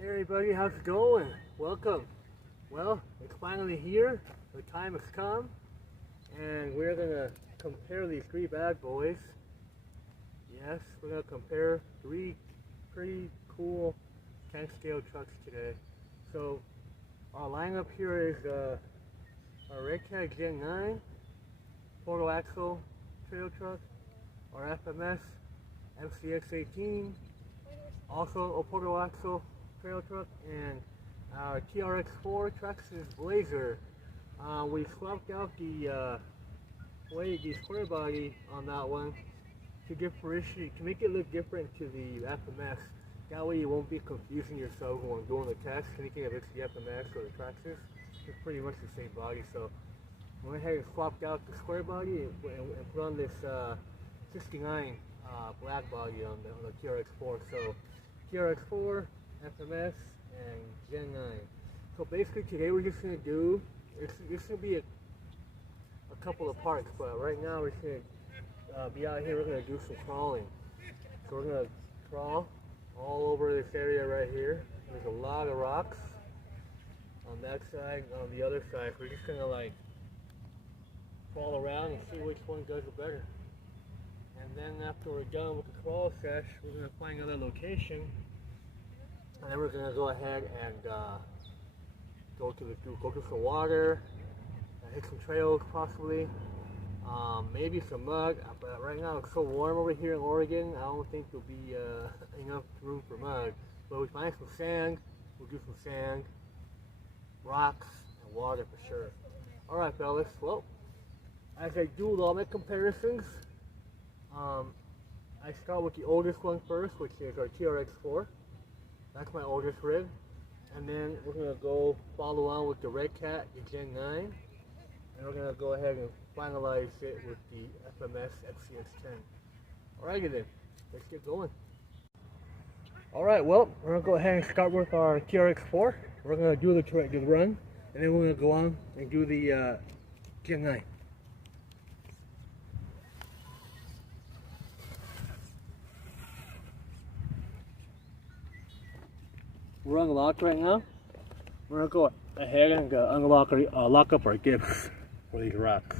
Hey everybody, how's it going? Welcome. Well, it's finally here. The time has come, and we're gonna compare these three bad boys. Yes, we're gonna compare three pretty cool tank scale trucks today. So our lineup here is our Redcat GEN9 portal axle trail truck, our FMS FCX10, also a portal axle trail truck, and our TRX4 Traxxas Blazer. We swapped out the square body on that one to make it look different to the FMS. That way you won't be confusing yourself when doing the test, thinking if it's the FMS or the Traxxas. It's pretty much the same body. So we went ahead and swapped out the square body and put on this 69 black body on the TRX4. So TRX4, FMS, and GEN9. So basically today we're just going to do, it's going to be a couple of parts, but right now we're going to be out here, we're going to do some crawling. So we're going to crawl all over this area right here. There's a lot of rocks on that side, on the other side. We're just going to like crawl around and see which one does it better. And then after we're done with the crawl sesh, we're going to find another location, and then we're going to go ahead and go to some water, hit some trails possibly, maybe some mud. But right now it's so warm over here in Oregon, I don't think there'll be enough room for mud. But we find some sand, we'll do some sand, rocks, and water for sure. Alright fellas, well, as I do with all my comparisons, I start with the oldest one first, which is our TRX4. That's my oldest rig. And then we're going to go follow on with the Redcat, the GEN9. And we're going to go ahead and finalize it with the FMS FCX10. Alrighty then, let's get going. Alright, well, we're going to go ahead and start with our TRX4. We're going to do the run, and then we're going to go on and do the GEN9. We're unlocked right now. We're going to go ahead and lock up our grips for these rocks.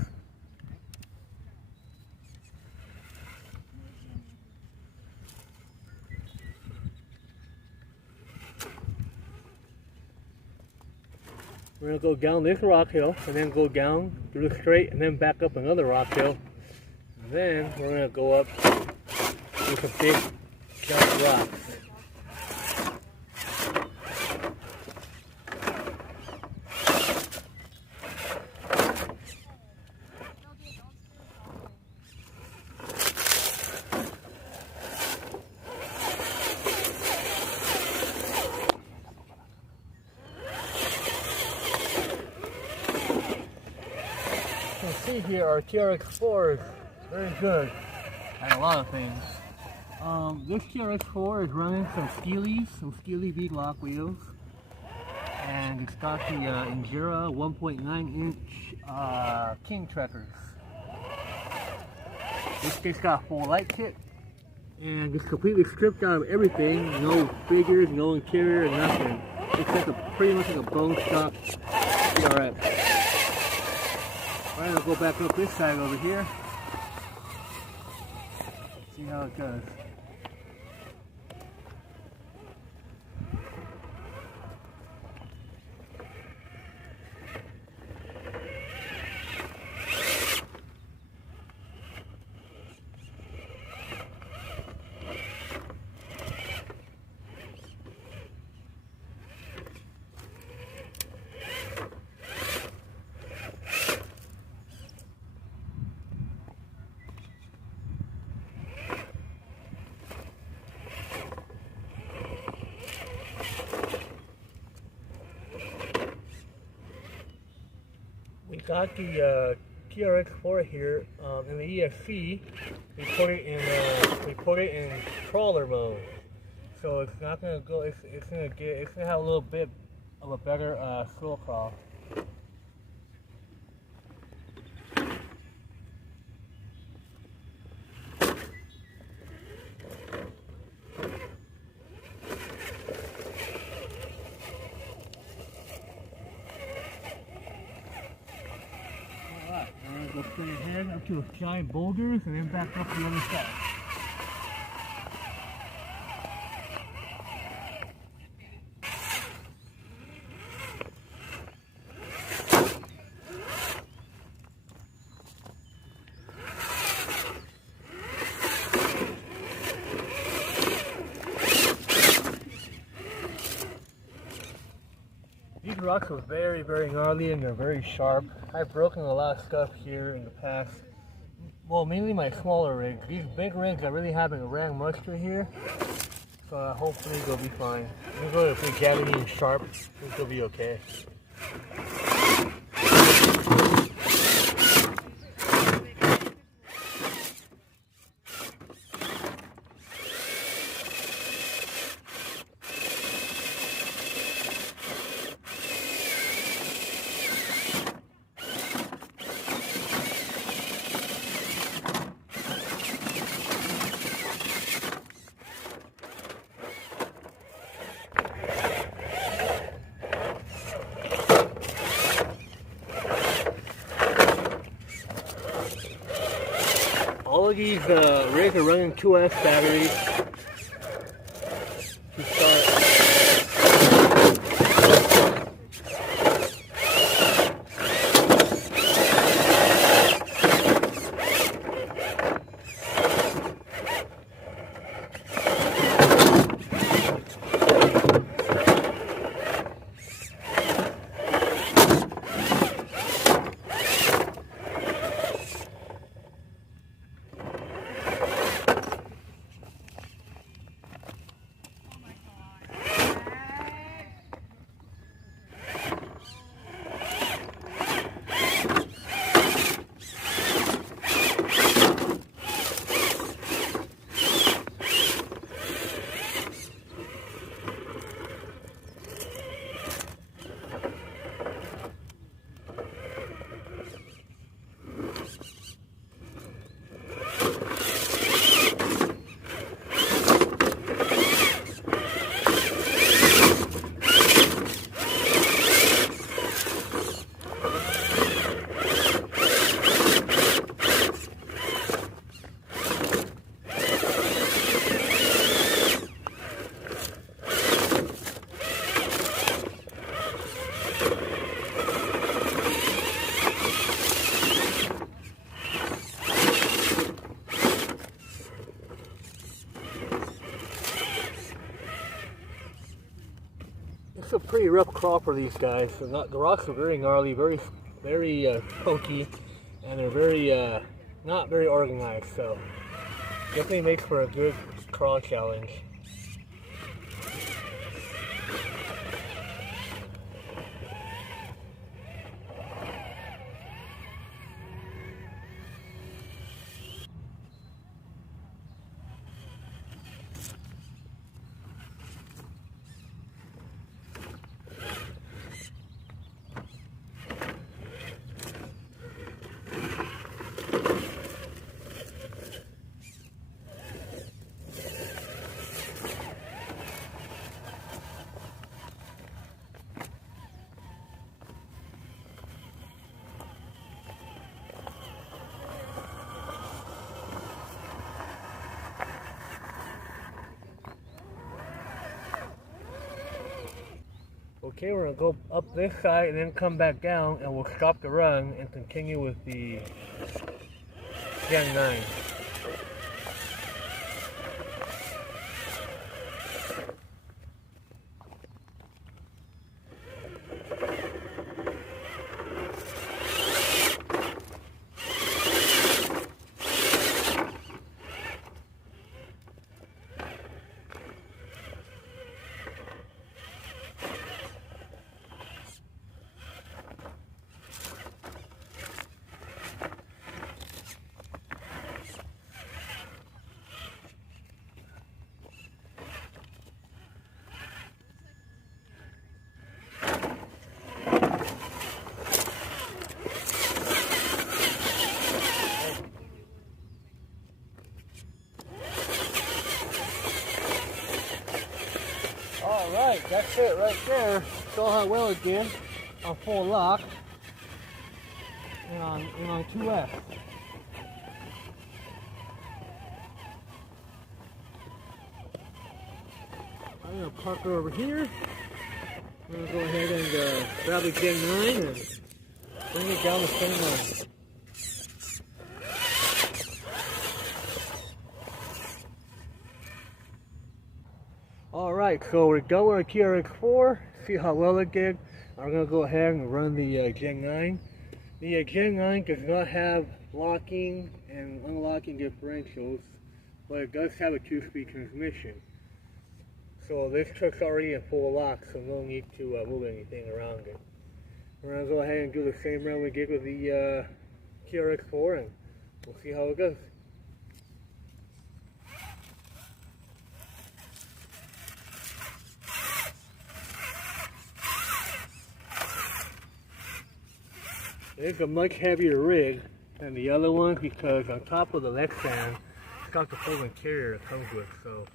We're going to go down this rock hill and then go down through the straight and then back up another rock hill. And then we're going to go up with some big giant rocks. See here, our TRX4 is very good at a lot of things. This TRX4 is running some Steely V-Lock wheels, and it's got the Injera 1.9-inch King trackers. This thing's got a full light kit, and it's completely stripped out of everything. No figures, no interior, nothing. It's like pretty much like a bone stock TRX. Alright, I'll go back up this side over here. See how it goes. We got the TRX4 here in the ESC. We put it in crawler mode, so it's not gonna go. It's gonna have a little bit of a better slow crawl. straight ahead up to giant boulders and then back up the other side. These rocks are very, very gnarly and they're very sharp. I've broken a lot of stuff here in the past. Well, mainly my smaller rigs. These big rigs I really haven't ran much through here. So hopefully they'll be fine. I'm going to put Gravity and Sharp. I think they'll be okay. All of these rigs are running 2S batteries to start. It's a pretty rough crawl for these guys. The rocks are very gnarly, very pokey, and they're very not very organized. So definitely makes for a good crawl challenge. Okay, we're going to go up this side and then come back down, and we'll stop the run and continue with the GEN9. Alright, that's it right there. Saw how well it did on full lock. and on 2S. I'm going to park her over here. I'm going to go ahead and grab the GEN9 and bring it down the same line. Alright, so we're done with our TRX4. See how well it did. I'm going to go ahead and run the GEN9. The GEN9 does not have locking and unlocking differentials, but it does have a 2-speed transmission. So this truck's already in full lock, so no need to move anything around it. We're going to go ahead and do the same run we did with the TRX4, and we'll see how it goes. It's a much heavier rig than the other one because on top of the Lexan, it's got the full interior it comes with, so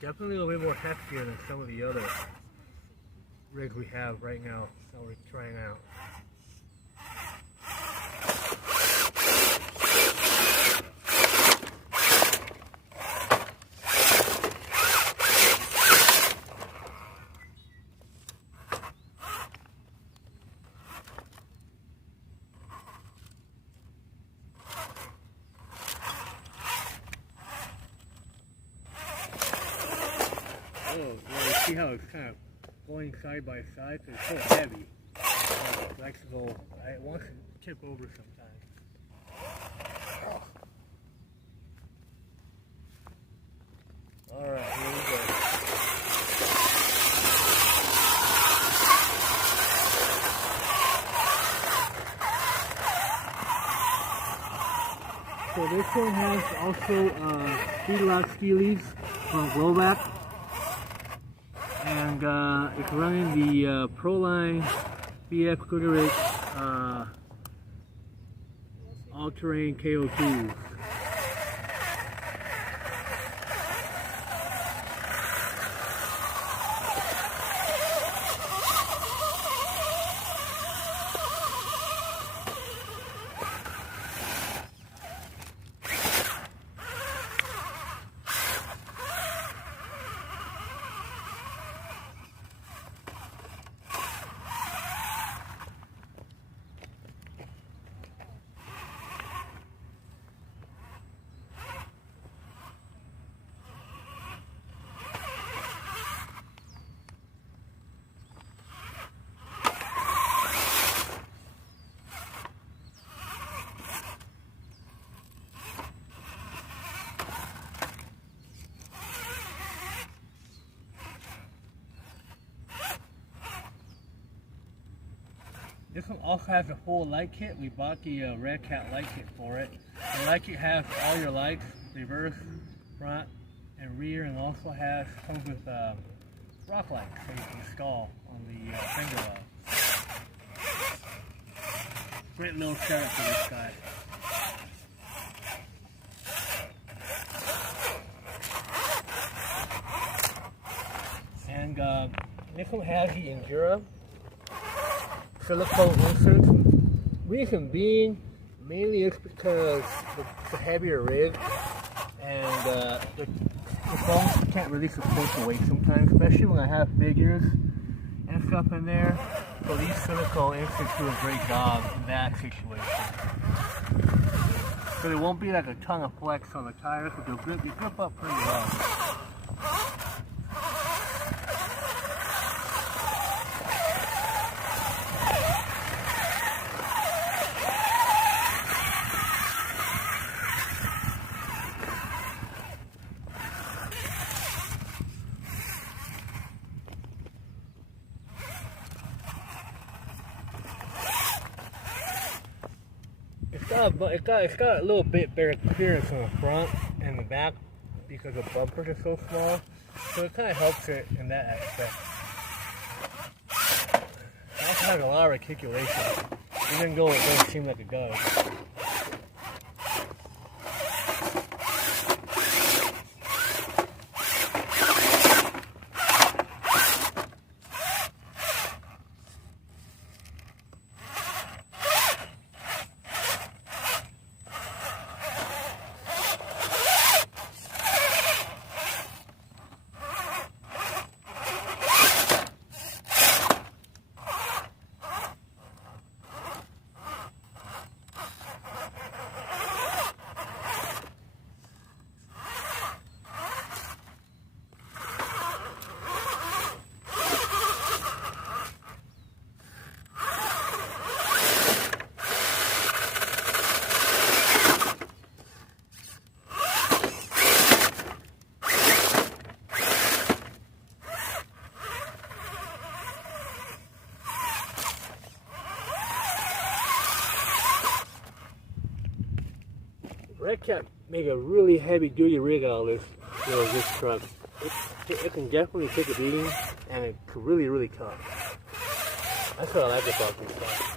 definitely a little bit more heftier than some of the other rigs we have right now that we're trying out. You see how it's kind of going side by side, so it's so heavy. It likes to go, it wants to tip over sometimes. Alright, here we go. So this one has also speed lock ski leads from blowback. And it's running the PROLINE BF GOODRICH all-terrain KO2s. This one also has a full light kit. We bought the Redcat light kit for it. The light kit has all your lights, reverse, front, and rear, and also comes with rock lights so you can install on the finger well. Great little setup for this guy. And this one has the Endura silicone inserts. Reason being, mainly it's because it's a heavier rig and the phones can't really support the weight sometimes, especially when I have figures and stuff in there. So these silicone inserts do a great job in that situation. So there won't be like a ton of flex on the tires, but they'll grip up pretty well. It's got a little bit better clearance on the front and the back because the bumpers are so small, so it kind of helps it in that aspect. It also has a lot of articulation, even though it doesn't seem like it does. Redcat make a really heavy duty rig out of this truck. It can definitely take a beating, and it's really tough. That's what I like about this stuff.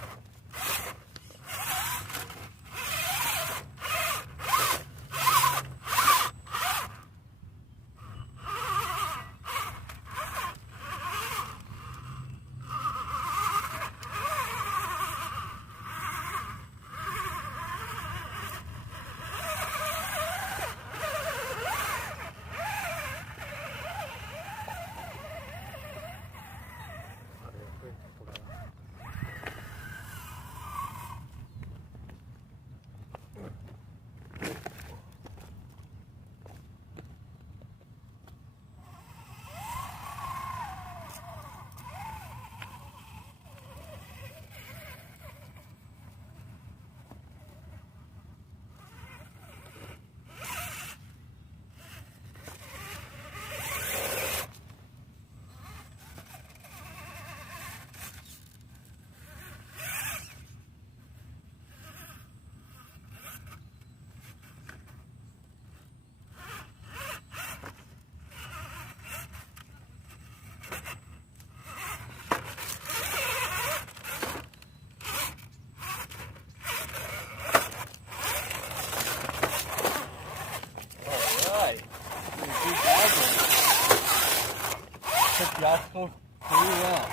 Took the obstacle pretty well.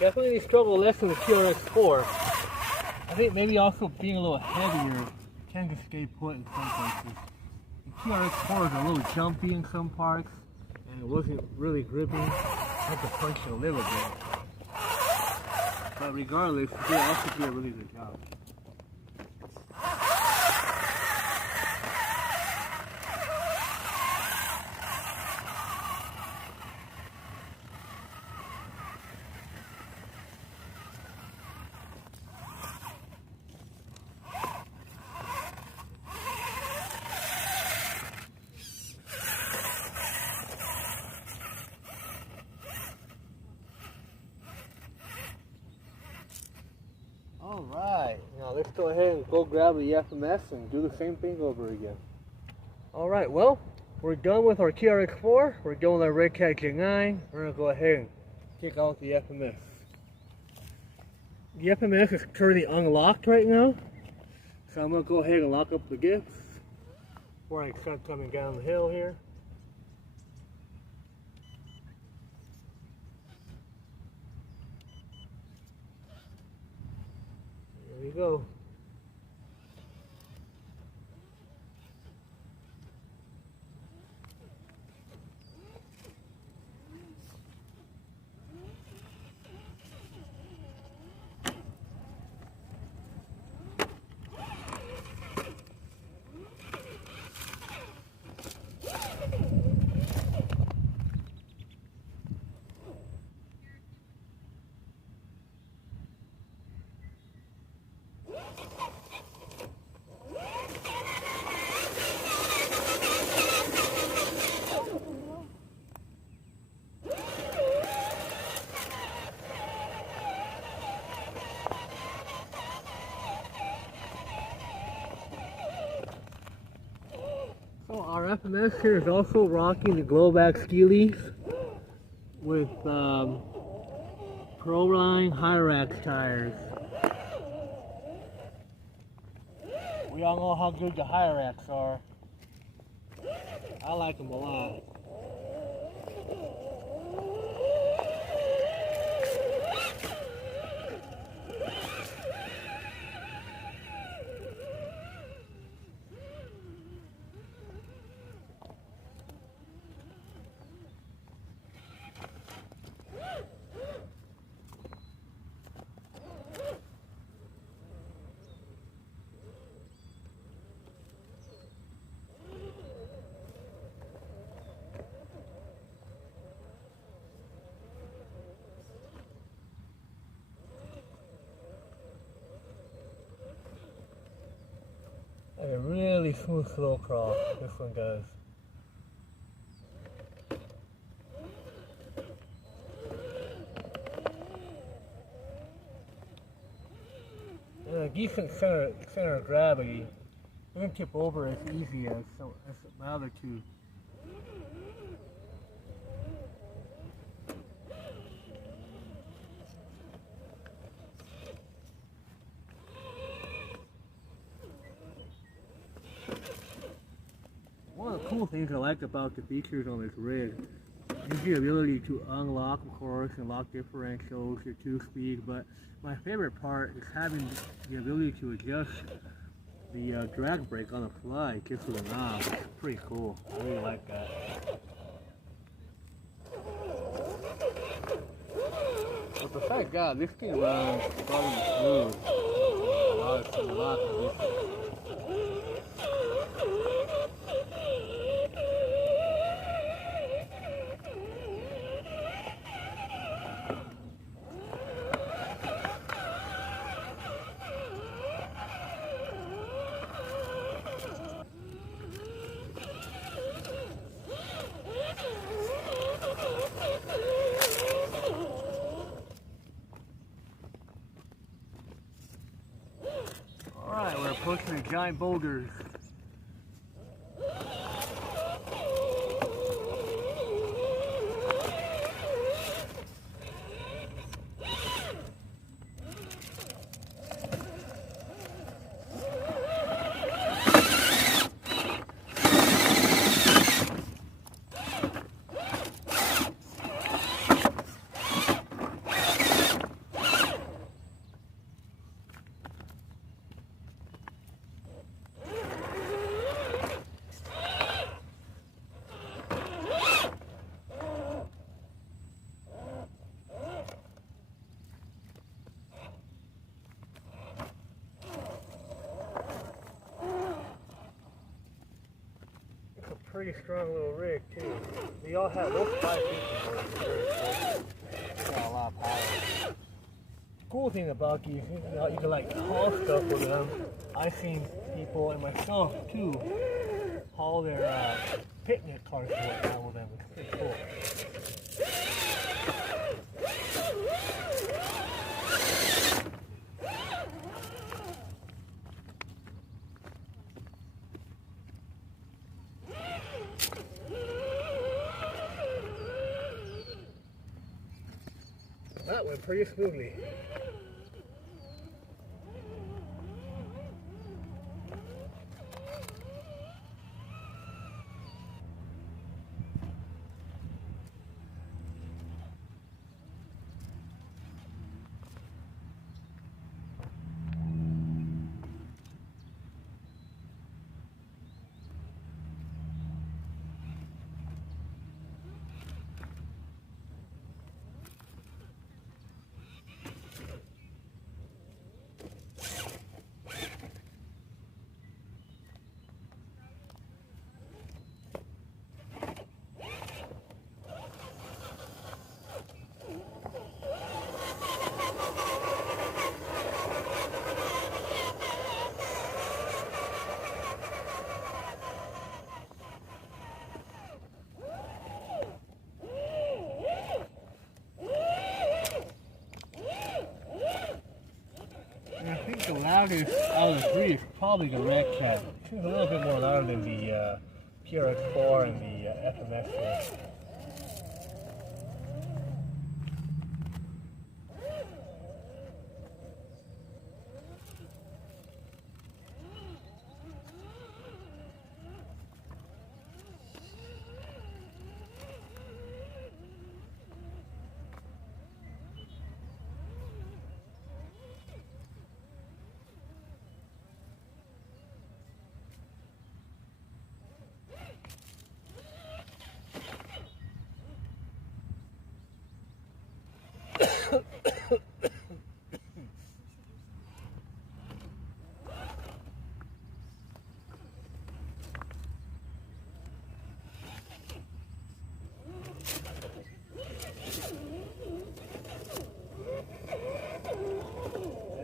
Definitely struggle less than the TRX4. I think maybe also being a little heavier can just stay put in some places. The TRX4 is a little jumpy in some parts, and it wasn't really gripping. I had to punch it a little bit. But regardless, it did also do a really good job. Alright, now let's go ahead and go grab the FMS and do the same thing over again. Alright, well, we're done with our TRX4. We're going with our Redcat GEN9. We're going to go ahead and take out the FMS. The FMS is currently unlocked right now, so I'm going to go ahead and lock up the gifts before I start coming down the hill here. There you go. So our FMS here is also rocking the Globack Steelies with PROLINE Hyrax tires. We all know how good the Hyrax are. I like them a lot. Like a really smooth slow crawl, this one does. And a decent center of gravity. It doesn't tip over as easy as my other two. One of the cool things I like about the features on this rig is the ability to unlock, of course, and lock differentials, your 2-speed, but my favorite part is having the ability to adjust the drag brake on the fly just with a knob. It's pretty cool. I really like that. But besides that, this thing runs probably smooth. A lot of this. Alright, we're approaching the giant boulders. Pretty strong little rig too. They all have those 5 feet. Got a lot of power. Cool thing about these, you can like haul stuff with them. I've seen people and myself too haul their picnic carts with them. It's pretty cool. That went pretty smoothly. The loudest out of the three is probably the Redcat. It's a little bit more louder than the TRX4 and the FMS here.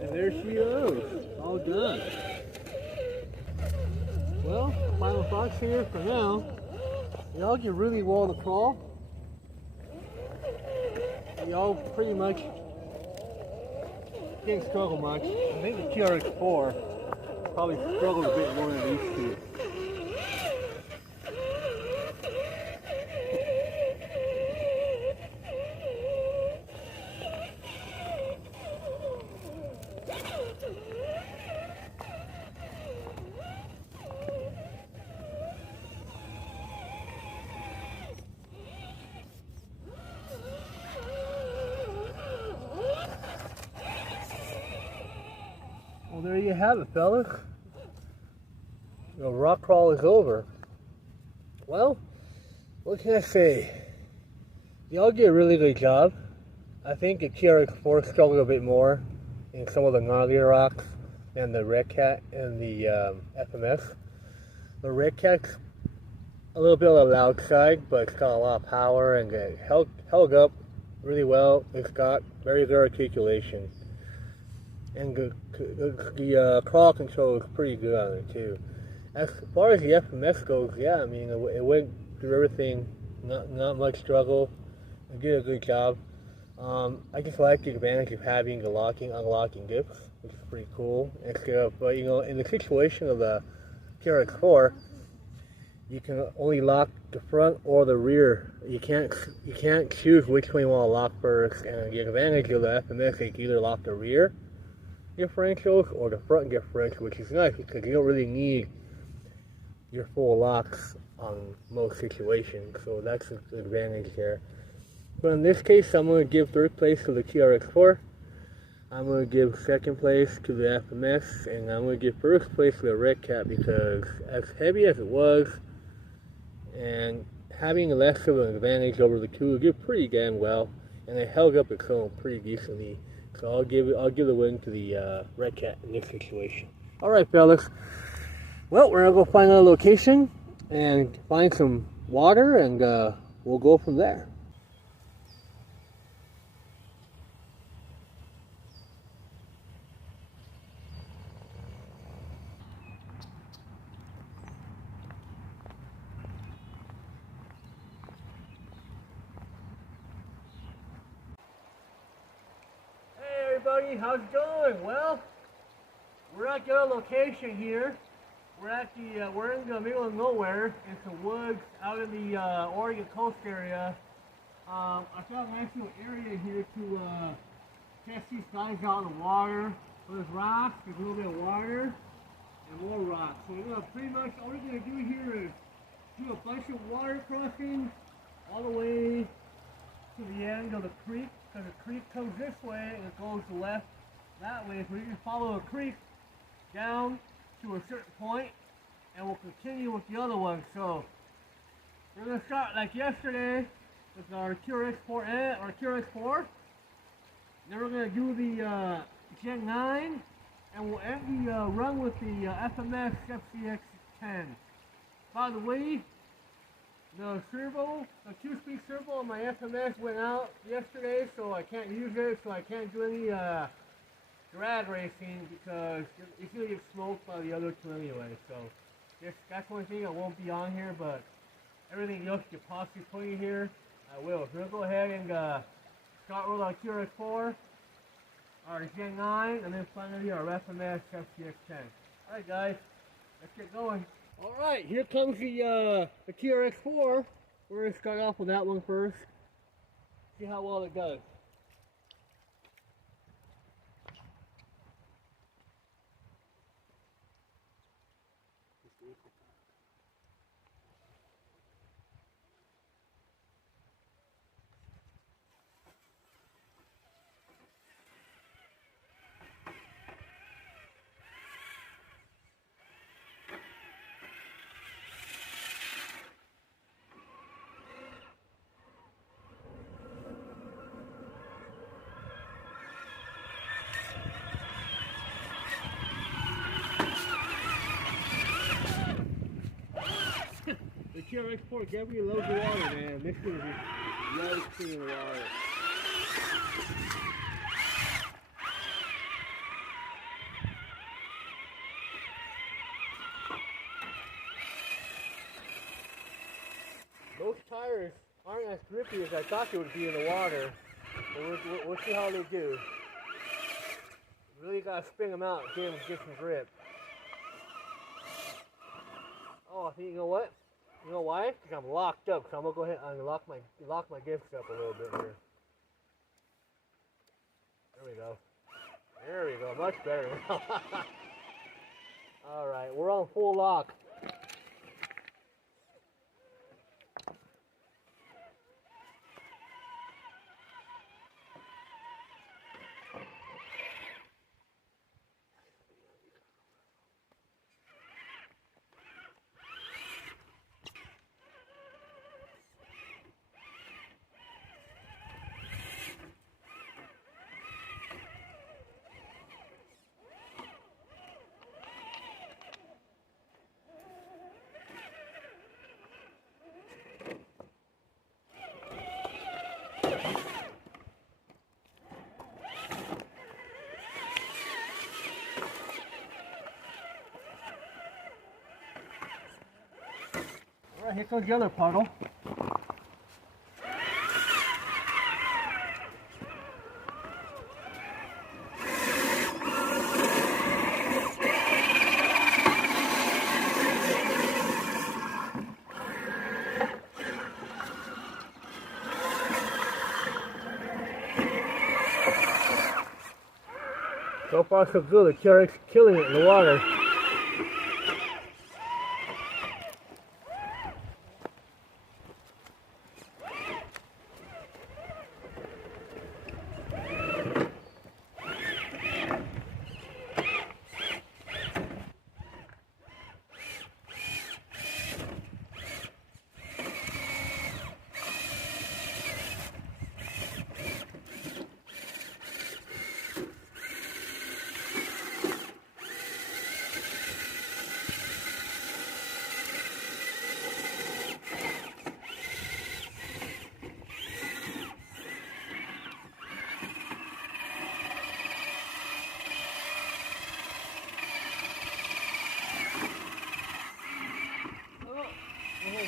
And there she goes, all done. Well, final thoughts here for now. Y'all get really well to crawl. Y'all pretty much didn't struggle much. I think the TRX4 probably struggled a bit more than these two. Well, there you have it, fellas. The rock crawl is over. Well, what can I say? Y'all did a really good job. I think the TRX4 struggled a bit more in some of the gnarlier rocks than the Redcat and the FMS. The Redcat's a little bit on the loud side, but it's got a lot of power and it held up really well. It's got very good articulation. And the crawl control is pretty good on it too. As far as the FMS goes, yeah, I mean, it went through everything, not much struggle. It did a good job. I just like the advantage of having the unlocking dips, which is pretty cool. But you know, in the situation of the TRX4, you can only lock the front or the rear. You can't choose which one you want to lock first. And the advantage of the FMS is you can either lock the rear differentials or the front differential, which is nice because you don't really need your full locks on most situations, so that's an advantage there. But in this case, I'm going to give third place to the TRX4, I'm going to give second place to the FMS, and I'm going to give first place to the Redcat because as heavy as it was and having less of an advantage over the two, it did pretty damn well, and it held up its own pretty decently. So I'll give the win to the Redcat in this situation. All right, fellas. Well, we're gonna go find another location and find some water, and we'll go from there. Everybody, how's it going? Well, we're at the other location here. We're in the middle of nowhere in some woods out in the Oregon coast area. I found a nice little area here to test these guys out in the water. So there's rocks, there's a little bit of water, and more rocks. So we're gonna pretty much all we're gonna do here is do a bunch of water crossings all the way to the end of the creek. Because the creek comes this way and it goes left that way. So we can follow the creek down to a certain point and we'll continue with the other one. So we're going to start like yesterday with our TRX4 or TRX4. Then we're going to do the GEN9 and we'll end the run with the FMS FCX10. By the way, the two-speed servo on my FMS went out yesterday, so I can't use it, so I can't do any drag racing because it's going to get smoked by the other two anyway. So that's one thing I won't be on here, but everything else you possibly put in here, I will. So we'll go ahead and start with our TRX4, our GEN9, and then finally our FMS FCX10. Alright guys, let's get going. Alright, here comes the TRX4. We're going to start off with that one first. See how well it does. The TRX4 definitely loves the water, man. This thing just loves cleaning the water. Those tires aren't as grippy as I thought they would be in the water, but we'll see how they do. You really gotta spin them out and get some grip. Oh, I think you know what? You know why? Because I'm locked up. So I'm gonna go ahead and lock my discs up a little bit here. There we go. There we go. Much better now. All right, we're on full lock. Alright, here comes the other puddle. So far so good, the TRX killing it in the water.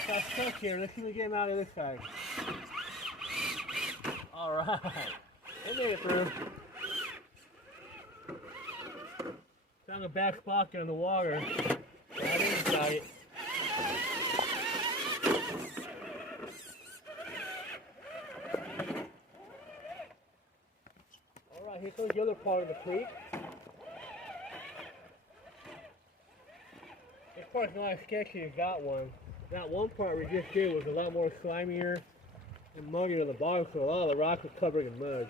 Got stuck here. Let's see if we get him out of this side. Alright. They made it through. Found a back spot there in the water. Got inside it. Alright, here comes the other part of the creek. This part's not as sketchy as that one. That one part we just did was a lot more slimier and muddier on the bottom, so a lot of the rock was covered in mud.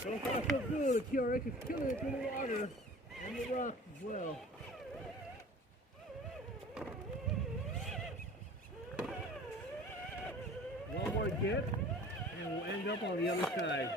So far so good, the TRX is killing it in the water. On the rocks as well. One more dip, and we'll end up on the other side.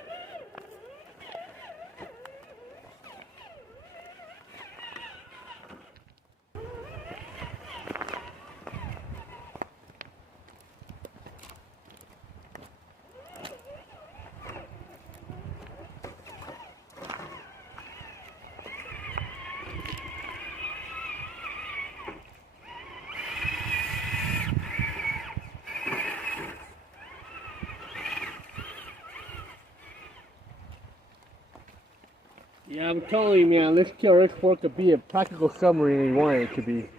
Yeah, I'm telling you, man, this TRX4 could be a practical submarine you want it to be.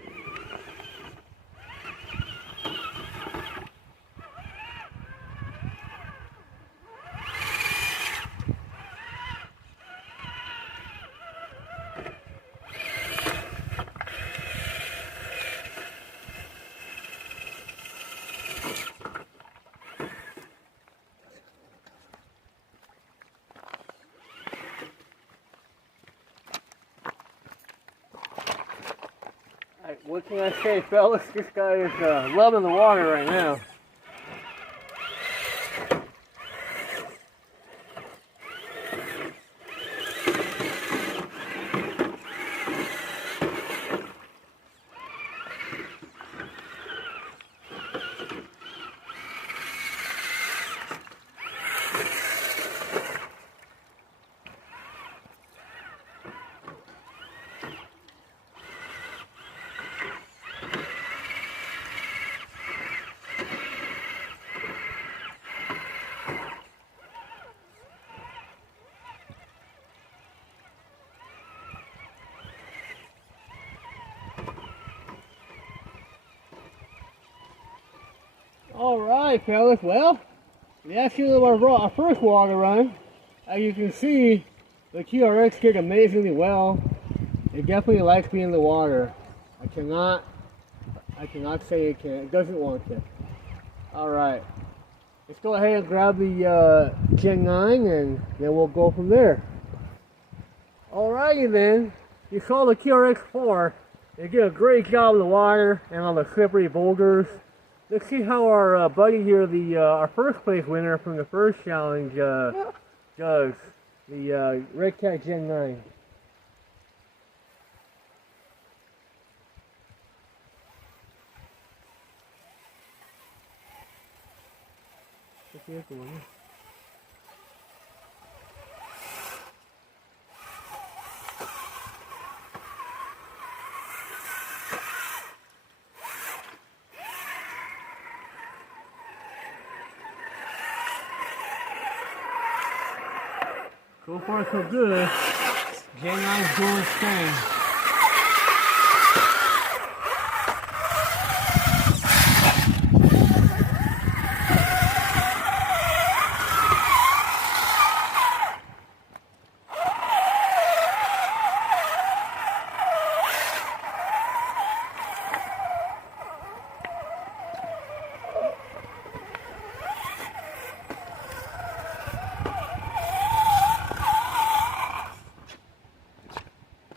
What can I say, fellas? This guy is loving the water right now. Alright, fellas, well, we actually did our first water run. As you can see, the TRX did amazingly well. It definitely likes being in the water. I cannot say it doesn't want to. Alright, let's go ahead and grab the GEN9 and then we'll go from there. Alrighty then, you saw the TRX4. They did a great job in the water and on the slippery boulders. Let's see how our buddy here, our first place winner from the first challenge, does. The Redcat GEN9. So far so good. GEN9's doing its thing.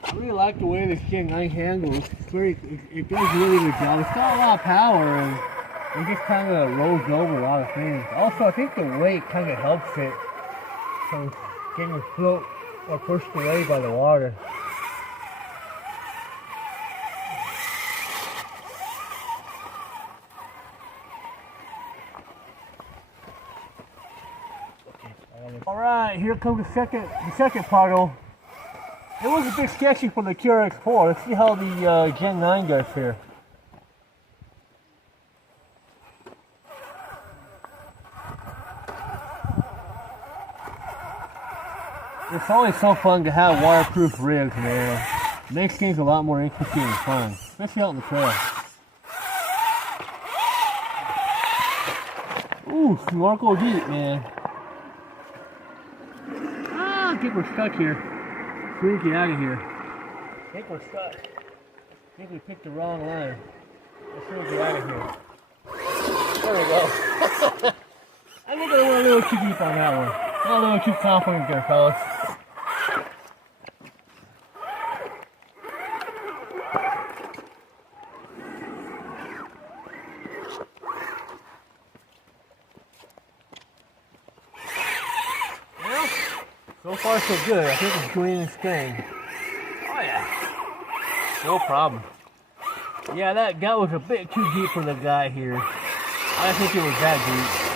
I really like the way this GEN9 handles. It does really good job. It's got a lot of power and it just kind of rolls over a lot of things. Also, I think the weight kind of helps it from getting float or pushed away by the water. All right, here comes the second puddle. It was a bit sketchy for the TRX4. Let's see how the GEN9 does here. It's always so fun to have waterproof rigs, man. It makes things a lot more interesting and fun, especially out in the trail. Ooh, snorkel deep, man. I think we're stuck here. We need to get out of here. I think we're stuck. I think we picked the wrong line. Let's see if we get out of here. There we go. I think I went a little too deep on that one. Not a little too confident there, fellas. so good. I think it's doing its thing. Oh yeah. No problem. Yeah, that gut was a bit too deep for the guy here. I think it was that deep.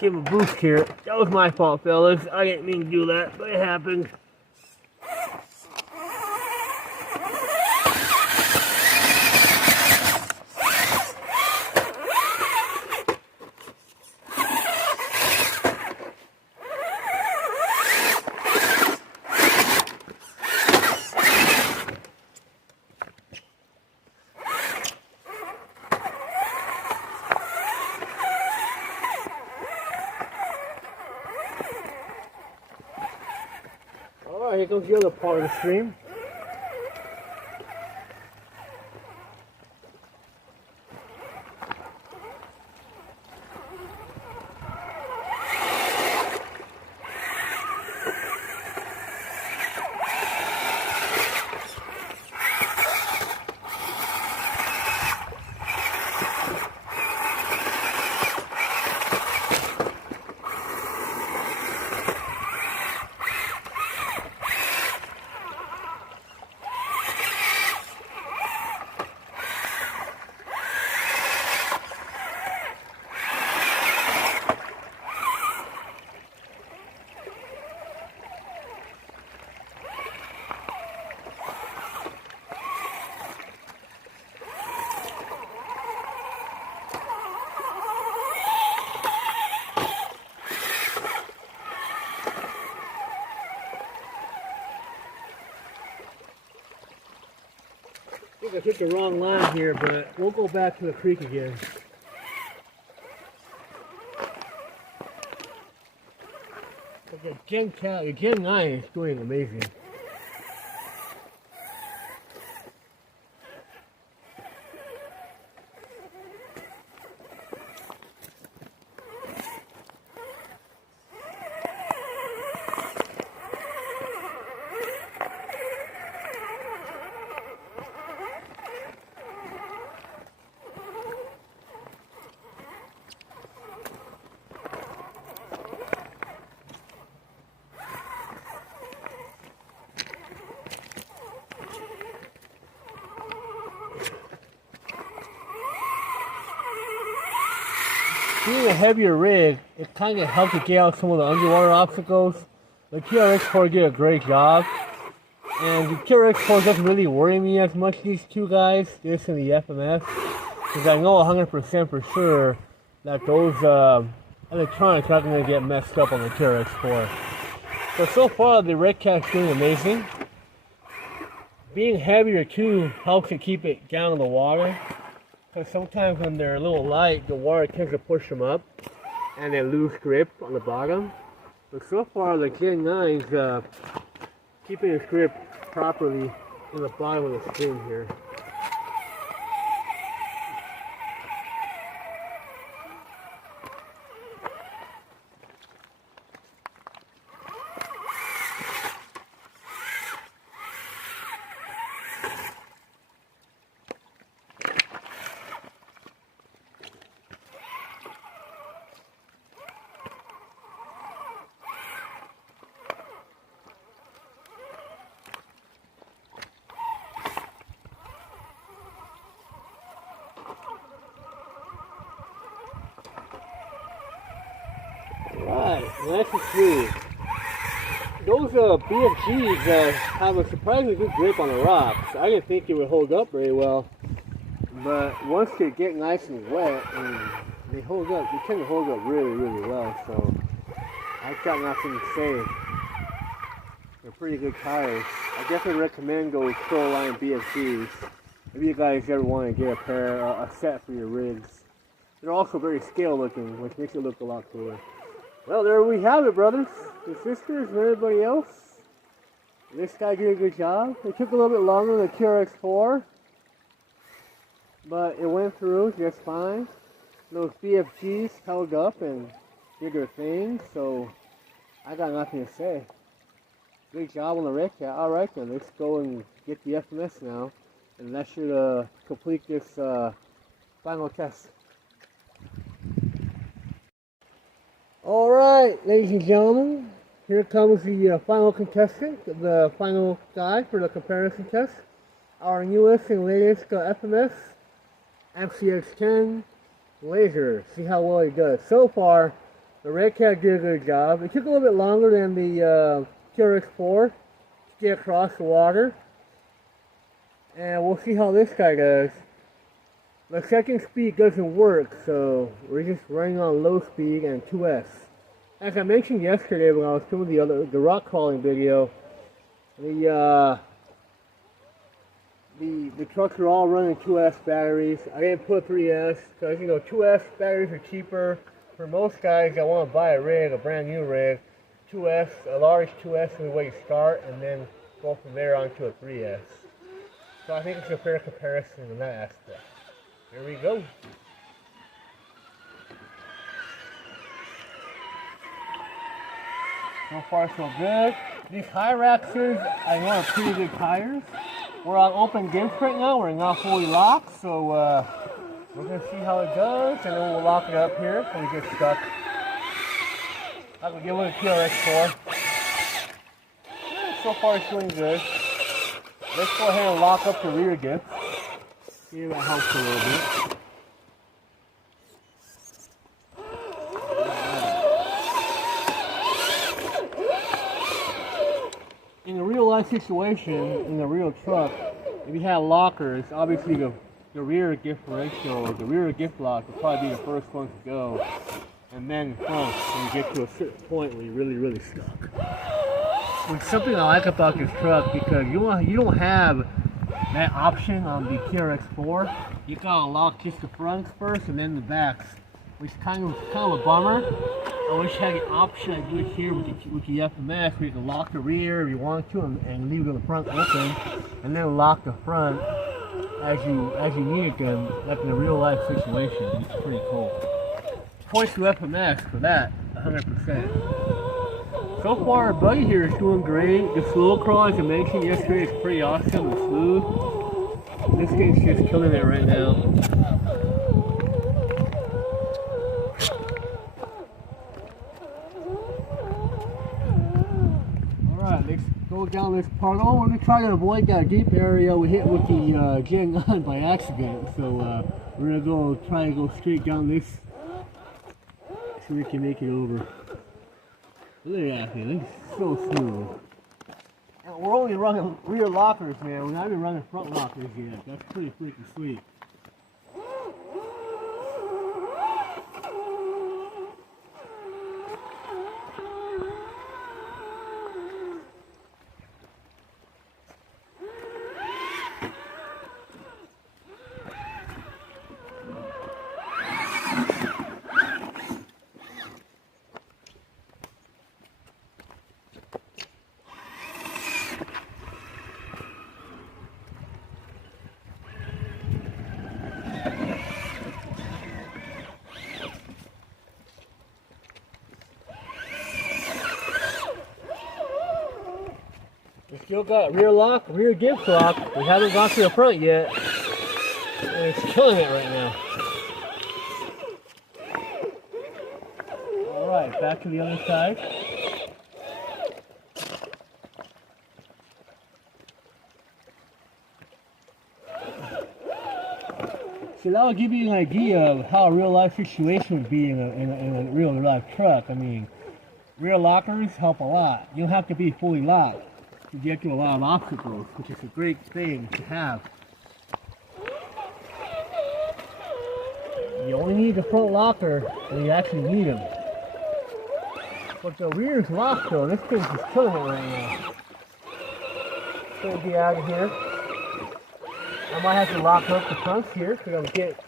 Give him a boost here. That was my fault, fellas. I didn't mean to do that, but it happened. Alright, here goes the other part of the stream. I think I took the wrong line here, but we'll go back to the creek again. But the GEN9 is doing amazing. Being a heavier rig, it kind of helps to get out some of the underwater obstacles. The TRX4 did a great job. And the TRX4 doesn't really worry me as much, these two guys, this and the FMS. Because I know 100% for sure that those electronics are going to get messed up on the TRX4. So far the Redcat's doing amazing. Being heavier too helps to keep it down in the water. Because sometimes when they're a little light, the water tends to push them up and they lose grip on the bottom. But so far the GEN9's keeping its grip properly in the bottom of the stream here. Right, nice and smooth. Those BFGs have a surprisingly good grip on the rocks. I didn't think it would hold up very well, but once they get nice and wet, they hold up. They tend to hold up really, really well. So I've got nothing to say. They're pretty good tires. I definitely recommend those PROLINE BFGs if you guys ever want to get a set for your rigs. They're also very scale looking, which makes it look a lot cooler. Well, there we have it, brothers and sisters and everybody else. This guy did a good job. It took a little bit longer than the TRX4, but it went through just fine. Those BFGs held up and did their thing, so I got nothing to say. Great job on the Redcat. Alright then, let's go and get the FMS now, and that should complete this final test. Alright, ladies and gentlemen, here comes the final contestant, the final guy for the comparison test. Our newest and latest FMS, FCX10 laser. See how well he does. So far, the Redcat did a good job. It took a little bit longer than the TRX4 to get across the water. And we'll see how this guy does. The second speed doesn't work, so we're just running on low speed and 2S. As I mentioned yesterday when I was doing the rock crawling video, the trucks are all running 2S batteries. I didn't put 3S because, you know, 2S batteries are cheaper. For most guys that want to buy a rig, a brand new rig, 2S, a large 2S is the way to start, and then go from there onto a 3S. So I think it's a fair comparison in that aspect. Here we go. So far so good. These Traxxas, I know, are pretty good tires. We're on open dips right now. We're not fully locked, so we're going to see how it goes, and then we'll lock it up here so we get stuck. I'm going to give it a TRX4. So far it's doing good. Let's go ahead and lock up the rear dip. See if that helps a little bit. In a real life situation, in a real truck, if you had lockers, obviously the rear differential, or the rear diff lock would probably be the first one to go. And then when you get to a certain point where you're really stuck. Which is something I like about this truck, because you don't have that option on the TRX4. You gotta lock just the fronts first and then the backs, which is kind of a bummer. I wish I had the option to do it here with the FMS, where you can lock the rear if you want to and leave the front open, and then lock the front as you need them, like in a real life situation. It's pretty cool. Points to FMS for that, 100%. So far, our buddy here is doing great. The slow crawl, as I mentioned yesterday, is pretty awesome and smooth. This thing's just killing it right now. Alright, let's go down this part. Oh, we're going to try to avoid that deep area we hit with the GEN9 by accident. So we're going to try to go straight down this. See if we can make it over. Look at that thing, it's so smooth. And we're only running rear lockers, man. We're not even running front lockers yet. That's pretty freaking sweet. We still got rear lock, rear diff lock. We haven't got to the front yet. And it's killing it right now. Alright, back to the other side. So that will give you an idea of how a real life situation would be in a real life truck. I mean, rear lockers help a lot. You don't have to be fully locked to get to a lot of obstacles, which is a great thing to have. You only need the front locker when you actually need them. But the rear's locked though. This thing's just killing it right now. It's gonna be out of here. I might have to lock up the fronts here because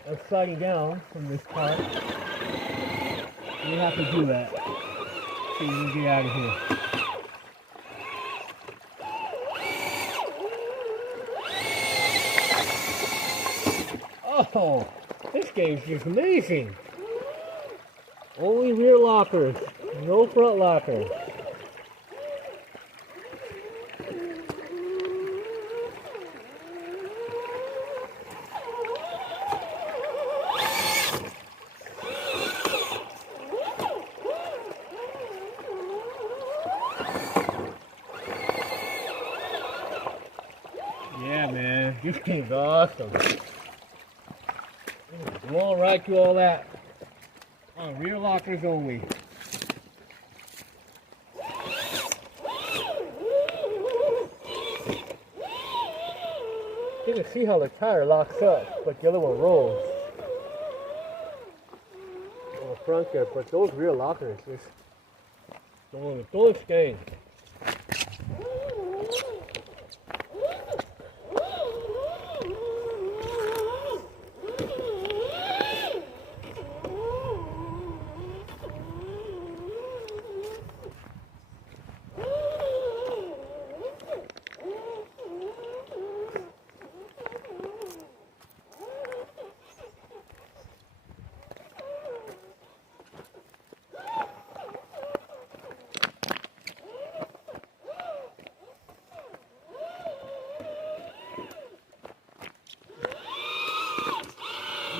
I'm sliding down from this part. You have to do that. so you can get out of here. Oh, this game's just amazing. Only rear lockers, no front lockers. Yeah, man, this game's awesome. Going right through all that on rear lockers only. You can see how the tire locks up, but the other one rolls on the front there. But those rear lockers just don't stay.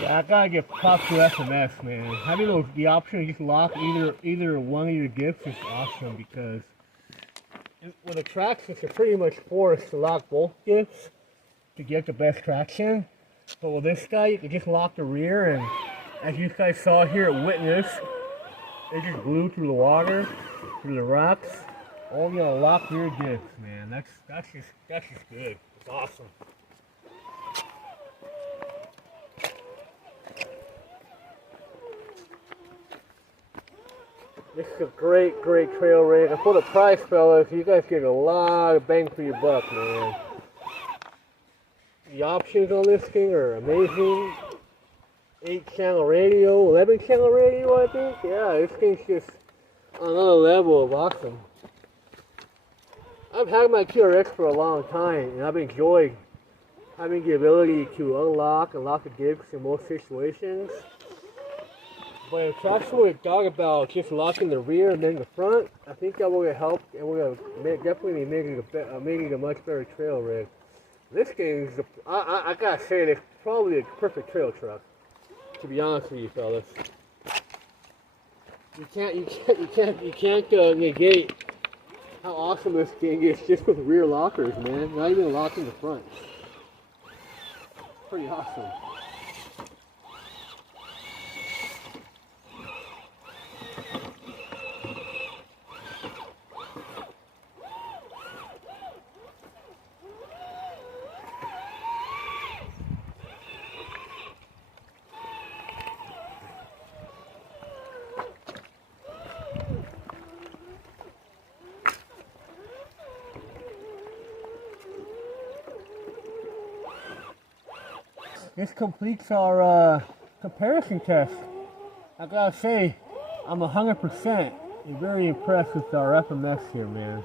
Yeah, I gotta get props to FMS, man. Having the option to just lock either one of your gifts is awesome, because with a Traxxas, you're pretty much forced to lock both gifts to get the best traction. But with this guy, you can just lock the rear, and as you guys saw here at Witness, it just blew through the water, through the rocks. Only on locked rear gifts, man. That's just good. It's awesome. This is a great trail rig. And for the price, fellas, you guys get a lot of bang for your buck, man. The options on this thing are amazing. 8-channel radio, 11-channel radio, I think. Yeah, this thing's just on another level of awesome. I've had my TRX for a long time, and I've enjoyed having the ability to unlock and lock the gifts in most situations. But if that's what we talk about, just locking the rear and then the front, I think that will help, and we're gonna definitely make it a much better trail rig. This game is, I gotta say, it's probably a perfect trail truck. To be honest with you, fellas, you can't negate how awesome this thing is just with rear lockers, man. Not even locking the front. Pretty awesome. This completes our comparison test. I gotta say, I'm 100% very impressed with our FMS here, man.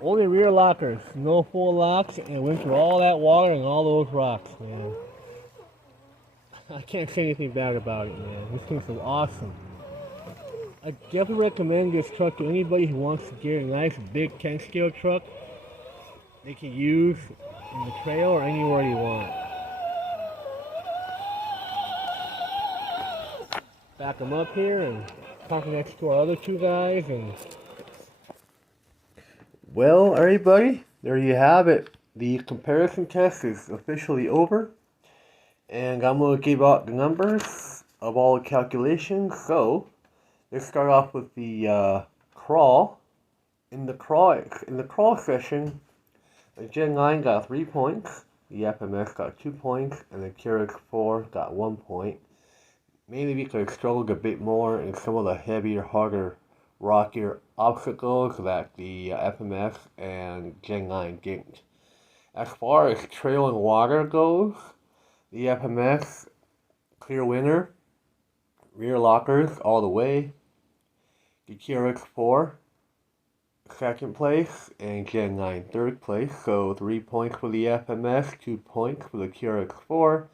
Only rear lockers, no full locks, and went through all that water and all those rocks, man. I can't say anything bad about it, man. This thing's so awesome. I definitely recommend this truck to anybody who wants to get a nice big 10-scale truck they can use in the trail or anywhere you want. Back them up here and talk next to our other two guys. And well, everybody, there you have it. The comparison test is officially over, and I'm going to give out the numbers of all the calculations. So let's start off with the crawl. In the crawl session, the GEN9 got 3 points, the FMS got 2 points, and the TRX4 got 1 point. Mainly because I struggled a bit more in some of the heavier, harder, rockier obstacles that the FMS and GEN9 didn't. As far as trail and water goes, the FMS, clear winner, rear lockers all the way. the TRX4 second place, and GEN9 third place. So 3 points for the FMS, 2 points for the TRX4,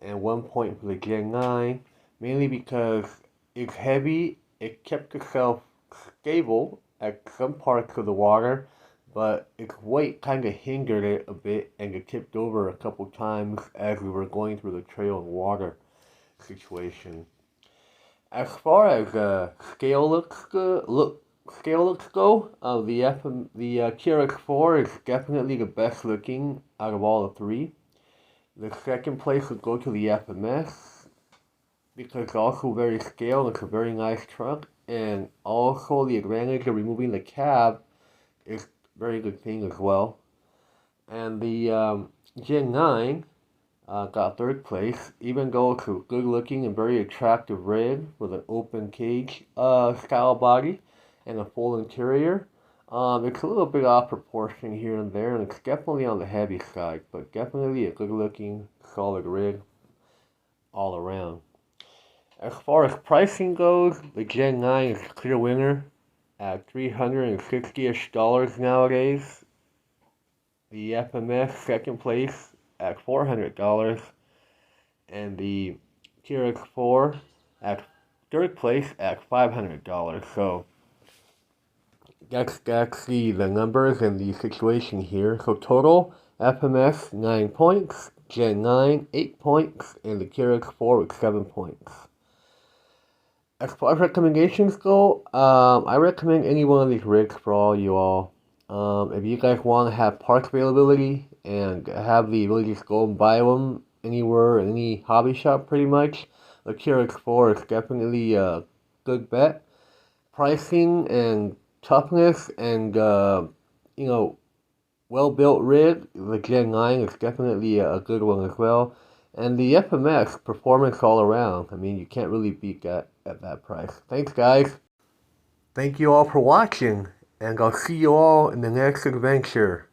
and 1 point for the GEN9. Mainly because it's heavy, it kept itself stable at some parts of the water, but its weight kind of hindered it a bit, and it tipped over a couple times as we were going through the trail and water situation. As far as scale looks go, the TRX4 is definitely the best looking out of all the three. The second place would go to the FMS because it's also very scale and it's a very nice truck, and also the advantage of removing the cab is a very good thing as well. And the GEN9 got third place, even though it's a good looking and very attractive red with an open cage style body and a full interior. It's a little bit off proportion here and there, and it's definitely on the heavy side, but definitely a good looking solid red all around. As far as pricing goes, the GEN9 is a clear winner at $360-ish nowadays. The FMS second place at $400, and the TRX4 at third place at $500. So that's the numbers and the situation here. So total FMS 9 points, GEN9 8 points, and the TRX4 with 7 points. As far as recommendations go, I recommend any one of these rigs for all you all. If you guys want to have parts availability and have the ability to go and buy them anywhere in any hobby shop pretty much, the TRX4 is definitely a good bet. Pricing and toughness and, well-built rig, the GEN9 is definitely a good one as well. And the FMS, performance all around. I mean, you can't really beat that at that price. Thanks, guys. Thank you all for watching, and I'll see you all in the next adventure.